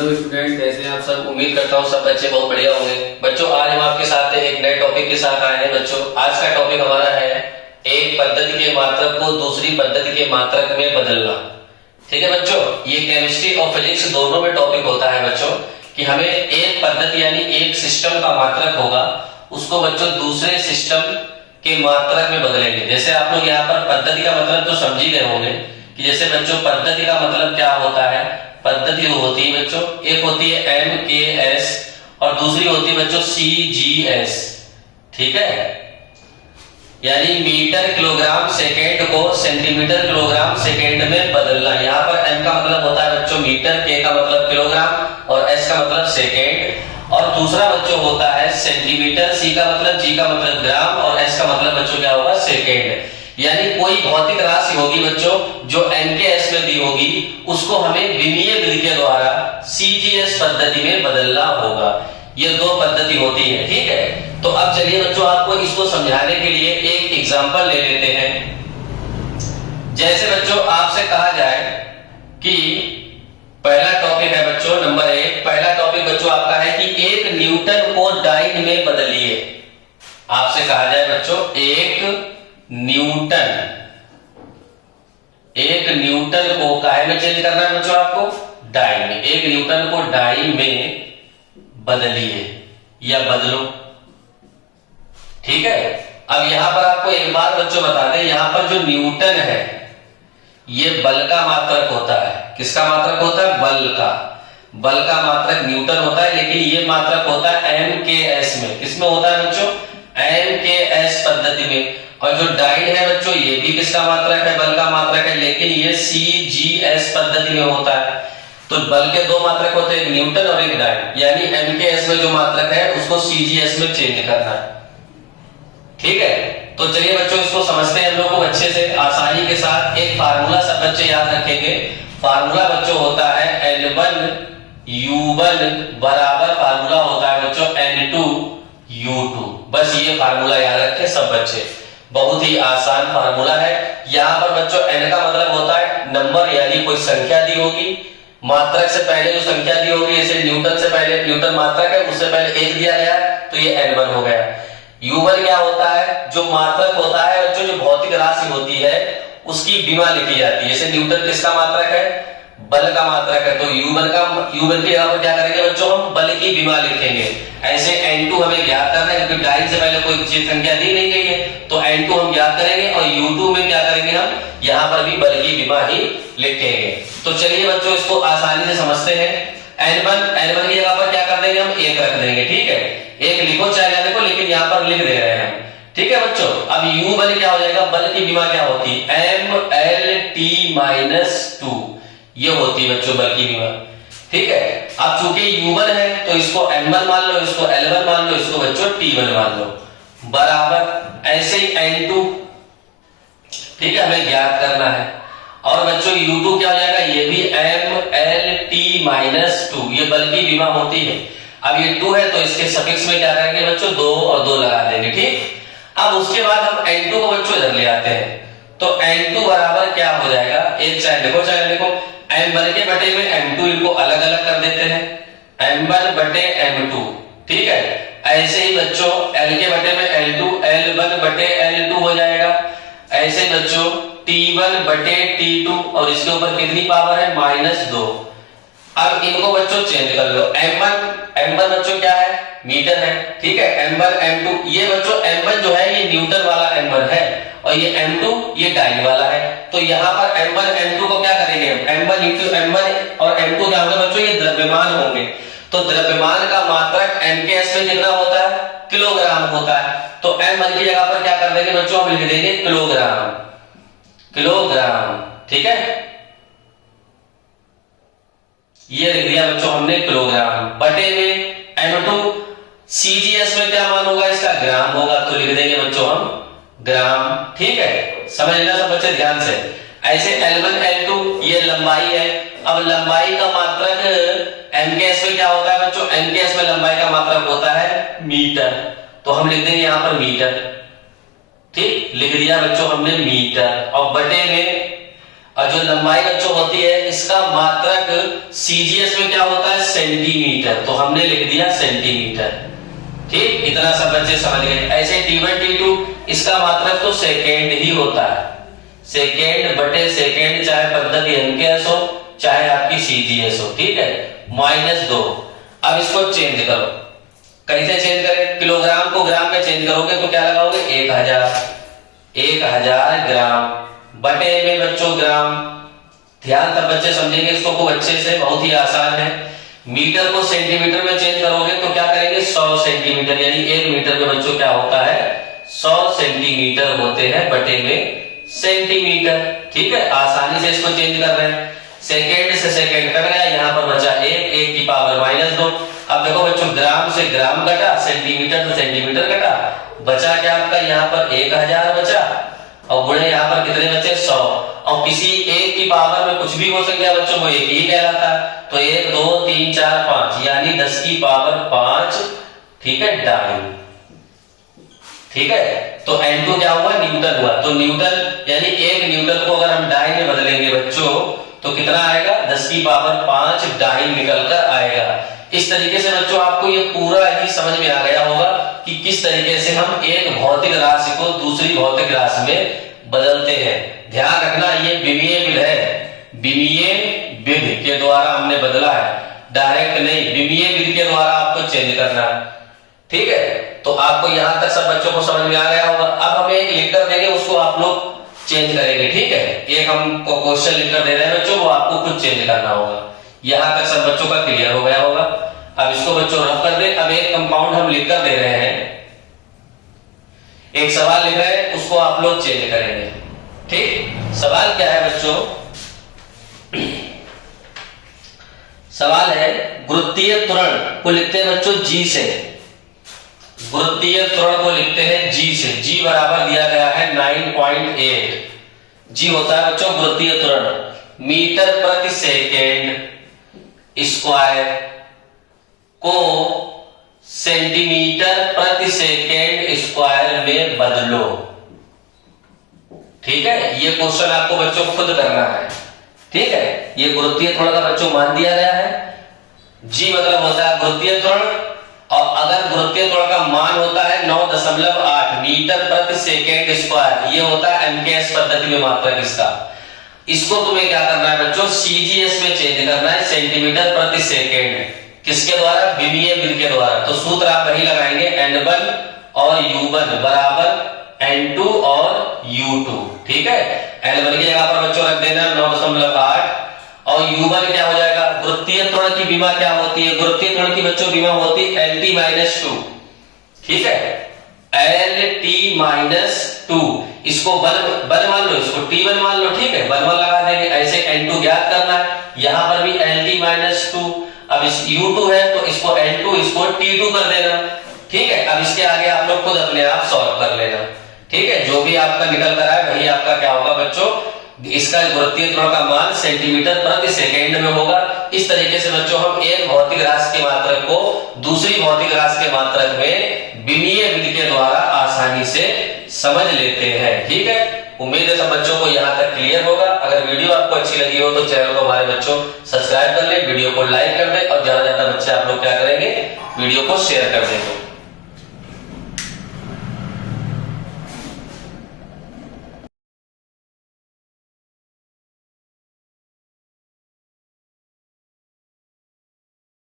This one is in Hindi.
हेलो स्टूडेंट, कैसे हैं आप सब। उम्मीद करता हूँ सब बच्चे बहुत बढ़िया होंगे। बच्चों, आज हम आपके साथ एक नए टॉपिक के साथ आए हैं। बच्चों, आज का टॉपिक हमारा है एक पद्धति के मात्रक को दूसरी पद्धति के मात्रक में बदलना। ठीक है बच्चों, ये केमिस्ट्री और फिजिक्स दोनों में टॉपिक होता है बच्चों कि हमें एक पद्धति यानी एक सिस्टम का मात्रक होगा, उसको बच्चों दूसरे सिस्टम के मात्रक में बदलेंगे। जैसे आप लोग यहाँ पर पद्धति का मतलब तो समझ ही गए होंगे कि जैसे बच्चों पद्धति का मतलब क्या होता है। पद्धति होती है बच्चों, एक होती है MKS और दूसरी होती है बच्चों CGS। ठीक है, यानी मीटर किलोग्राम सेकेंड को सेंटीमीटर किलोग्राम सेकेंड में बदलना। यहाँ पर M का मतलब होता है बच्चों मीटर, K का मतलब किलोग्राम और S का मतलब सेकेंड। और दूसरा बच्चों होता है सेंटीमीटर, C का मतलब, G का मतलब ग्राम और S का मतलब बच्चों क्या होगा, सेकेंड। यानी कोई भौतिक राशि होगी बच्चों जो MKS में दी होगी, उसको हमें विमीय विधि के द्वारा CGS पद्धति में बदलना होगा। ये दो पद्धति होती है। ठीक है, तो अब चलिए बच्चों आपको इसको समझाने के लिए एक एग्जांपल ले लेते हैं। जैसे बच्चों आपसे कहा जाए कि पहला टॉपिक है बच्चों नंबर 1, पहला टॉपिक बच्चों आपका है कि एक न्यूटन को डाइन में बदलिए। आपसे कहा जाए बच्चों एक न्यूटन को काहे में चेंज करना है बच्चों आपको, डाइन में। एक न्यूटन को डाइन में बदलिए या बदलो। ठीक है, अब यहां पर आपको एक बात बच्चों बता दें, यहां पर जो न्यूटन है ये बल का मात्रक होता है। किसका मात्रक होता है, बल का मात्रक न्यूटन होता है, लेकिन ये मात्रक होता है MKS में। किसमें होता है बच्चों, MKS पद्धति में। और जो डाइन है बच्चों ये भी किसका मात्रक है, बल का मात्रक है, लेकिन ये CGS पद्धति में होता है। तो बल के दो मात्रक होते हैं, एक न्यूटन और एक डाइन। यानी MKS में जो मात्रक है उसको CGS में चेंज करना है। ठीक है, तो चलिए बच्चों इसको समझते हैं हम लोग को अच्छे से आसानी के साथ। एक फार्मूला सब बच्चे याद रखेंगे। फार्मूला बच्चों होता है N1U1 बराबर फार्मूला होता है बच्चों N2U2। बस ये फार्मूला याद रखें सब बच्चे, बहुत ही आसान फार्मूला है। यहाँ पर बच्चों N का मतलब होता है नंबर, यानी कोई संख्या दी होगी, मात्रक से पहले जो संख्या दी होगी, जैसे न्यूटन से पहले न्यूटन मात्रक है, उससे पहले 1 दिया गया तो ये N1 हो गया। U1 क्या होता है, जो मात्रक होता है बच्चों, जो भौतिक राशि होती है उसकी विमा लिखी जाती है। जैसे न्यूटन किसका मात्रक है, बल का मात्रक है, तो U1 के यहाँ पर क्या करेंगे बच्चों, हम बल की विमा लिखेंगे। ऐसे N2 हमें ज्ञात करना है क्योंकि डाइन से पहले कोई संख्या दी नहीं गई है, तो N2 हम ज्ञात करेंगे और U2 में क्या करेंगे, हम यहाँ पर भी बल की विमा ही लिखेंगे। तो चलिए बच्चों इसको आसानी से समझते हैं। N1 की जगह पर क्या कर देंगे, हम 1 रख देंगे। ठीक है, 1 लिखो चाहे ना लिखो, लेकिन यहाँ पर लिख दे रहे हैं हम। ठीक है बच्चों, अब U बल क्या हो जाएगा, बल की विमा क्या होती है, MLT-2 ये होती है बच्चों बल की विमा। ठीक है, अब चूंकि U1 है तो इसको M1 मान लो, इसको L1 मान लो, इसको बच्चों T1 मान लो, बराबर ऐसे ही N2। ठीक है, हमें ज्ञात करना है। और बच्चों U2 क्या हो जाएगा, ये भी MLT-2, ये बल की विमा होती है। अब ये 2 है तो इसके सफिक्स में क्या करेंगे बच्चों, 2 और 2 लगा देंगे। ठीक, अब उसके बाद हम N2 को बच्चों इधर ले आते हैं, तो N2 बराबर क्या हो जाएगा, एक चाहे लिखो M1 के बटे में M2, इनको अलग अलग कर देते हैं, M1 बटे M2। ठीक है, ऐसे ही बच्चों L के बटे में L2, L1 बटे L2 हो जाएगा। ऐसे बच्चों T1 बटे T2 और इसके ऊपर कितनी पावर है, -2। अब इनको बच्चों चेंज कर लो। M1 बच्चों क्या है, मीटर है। ठीक है, M1 M2, ये बच्चों M1 जो है ये न्यूटन वाला M1 है और ये M2 ये डाइन वाला है। तो यहाँ पर M1 M2 को क्या करेंगे, M1 into M1 और M2 क्या होंगे बच्चों, ये द्रव्यमान होंगे। तो द्रव्यमान का मात्रक MKS में कितना होता है, किलोग्राम होता है। तो M1 की जगह पर क्या कर देंगे बच्चों, हम लिख देंगे किलोग्राम। ठीक है, ये लिख दिया बच्चों हमने किलोग्राम, बटे में M2। CGS में क्या मान होगा, इसका ग्राम होगा, तो लिख देंगे बच्चों हम ग्राम। ठीक है, समझ लेना सब बच्चे ध्यान से। ऐसे L1 L2 ये लंबाई है। अब लंबाई का मात्रक MKS में क्या होता है बच्चों, MKS में लंबाई का मात्रक होता है मीटर, तो हम लिख देंगे यहाँ पर मीटर। ठीक, लिख दिया बच्चों हमने मीटर, और बटे में और जो लंबाई बच्चों होती है इसका मात्रक सीजीएस में क्या होता है, सेंटीमीटर, तो हमने लिख दिया सेंटीमीटर। ठीक, इतना सब बच्चे समझ गए। ऐसे T1 T2 इसका मात्रक तो सेकेंड ही होता है, सेकेंड बटे सेकेंड, चाहे पद्धति एमकेएस हो चाहे आपकी सीजीएस हो। ठीक है, -2। अब इसको चेंज करो, कैसे चेंज करें, किलोग्राम को ग्राम में चेंज करोगे तो क्या लगाओगे, 1000 ग्राम बटे में बच्चों ग्राम। ध्यान तब बच्चे समझेंगे इसको खूब अच्छे से, बहुत ही आसान है। मीटर को सेंटीमीटर में चेंज करोगे तो क्या करेंगे, 100 सेंटीमीटर, यानी 1 मीटर में बच्चों क्या होता है, 100 सेंटीमीटर होते हैं बटे में सेंटीमीटर। ठीक है, आसानी से इसको चेंज कर रहे हैं। सेकेंड से सेकेंड कट गया, यहाँ पर बचा 1 की पावर -2। अब देखो बच्चों, ग्राम से ग्राम कटा, सेंटीमीटर से सेंटीमीटर कटा, बचा क्या आपका यहाँ पर 1000 बचा, और गुणे यहाँ पर कितने बचे, 100। और किसी एक की पावर में कुछ भी हो संख्या बच्चों वो एक ही कहलाता है, तो 1 2 3 4 5 यानी 10 की पावर 5। ठीक है, डाइन। ठीक है, तो N2 क्या हुआ, न्यूटन हुआ। तो न्यूटन यानी 1 न्यूटन को अगर हम डाइन में बदलेंगे बच्चों तो कितना आएगा, 10 की पावर 5 डाइन निकलकर आएगा। इस तरीके से बच्चों आपको ये पूरा ही समझ में आ गया होगा कि किस तरीके से हम एक भौतिक राशि को दूसरी भौतिक राशि में बदलते हैं। ध्यान रखना, ये विमीय विध है, विमीय विध के द्वारा हमने बदला है, डायरेक्ट नहीं, विमीय विध के द्वारा आपको चेंज करना है। ठीक है, तो आपको यहां तक सब बच्चों को समझ में आ गया होगा। अब हम एक लिख कर देंगे, उसको आप लोग चेंज करेंगे। ठीक है, एक हमको क्वेश्चन लिख कर दे रहे हैं बच्चों, वो आपको खुद चेंज करना होगा। यहां तक सब बच्चों का क्लियर हो गया होगा। अब इसको बच्चों रफ कर दे। अब एक कंपाउंड हम लिख कर दे रहे हैं, एक सवाल लिख रहे हैं, उसको आप लोग चेंज करेंगे। ठीक, सवाल क्या है बच्चों, सवाल है गुरुत्वीय त्वरण को लिखते हैं बच्चों G से, गुरुत्वीय त्वरण को लिखते हैं G से। G बराबर दिया गया है 9.8। G होता है बच्चों गुरुत्वीय त्वरण, मीटर प्रति सेकेंड स्क्वायर को सेंटीमीटर प्रति सेकेंड स्क्वायर में बदलो। ठीक है, ये क्वेश्चन आपको बच्चों को खुद करना है। ठीक है, ये गुरुत्वीय त्वरण का बच्चों मान दिया गया है। G मतलब होता है गुरुत्वीय त्वरण, और अगर गुरुत्वीय त्वरण का मान होता है 9.8 मीटर प्रति सेकेंड स्क्वायर, ये होता है एमकेएस पद्धति में मात्रक इसका। इसको तुम्हें क्या करना है बच्चों, सीजीएस में चेंज करना है, सेंटीमीटर प्रति सेकेंड। किसके द्वारा, विमीय विधि के द्वारा। तो सूत्र आप वही लगाएंगे, N1 और U1 बराबर N2 और U2। ठीक है, N1 की जगह पर बच्चों रख देना 9.8, और U1 क्या हो जाएगा, गुरुत्वीय त्वरण की विमा क्या होती है, गुरुत्वीय त्वरण की बच्चों विमा होती है LT-2। ठीक है, LT-2, इसको बल मान लो, इसको T1 मान लो। ठीक है, बल लगा देंगे, ऐसे N2 ज्ञात करना है, यहां पर भी LT-2। अब इस U2 है तो इसको N2 इसको T2 कर देना। ठीक है, अब इसके आगे आप लोग खुद अपने आप सॉल्व कर लेना। ठीक है, जो भी आपका निकल कर आए वही आपका क्या होगा बच्चों, इसका गुरुत्वीय त्वरण का मान सेंटीमीटर प्रति सेकेंड में होगा। इस तरीके से बच्चों हम एक भौतिक राशि के मात्रक को दूसरी भौतिक राशि के मात्रक में विमीय विधि के द्वारा आसानी से समझ लेते हैं। ठीक है, उम्मीद है सब बच्चों को यहाँ तक क्लियर होगा। अगर वीडियो आपको अच्छी लगी हो तो चैनल को हमारे बच्चों सब्सक्राइब कर ले, वीडियो को लाइक कर दे, और ज्यादा से ज्यादा बच्चे आप लोग क्या करेंगे, वीडियो को शेयर कर देंगे।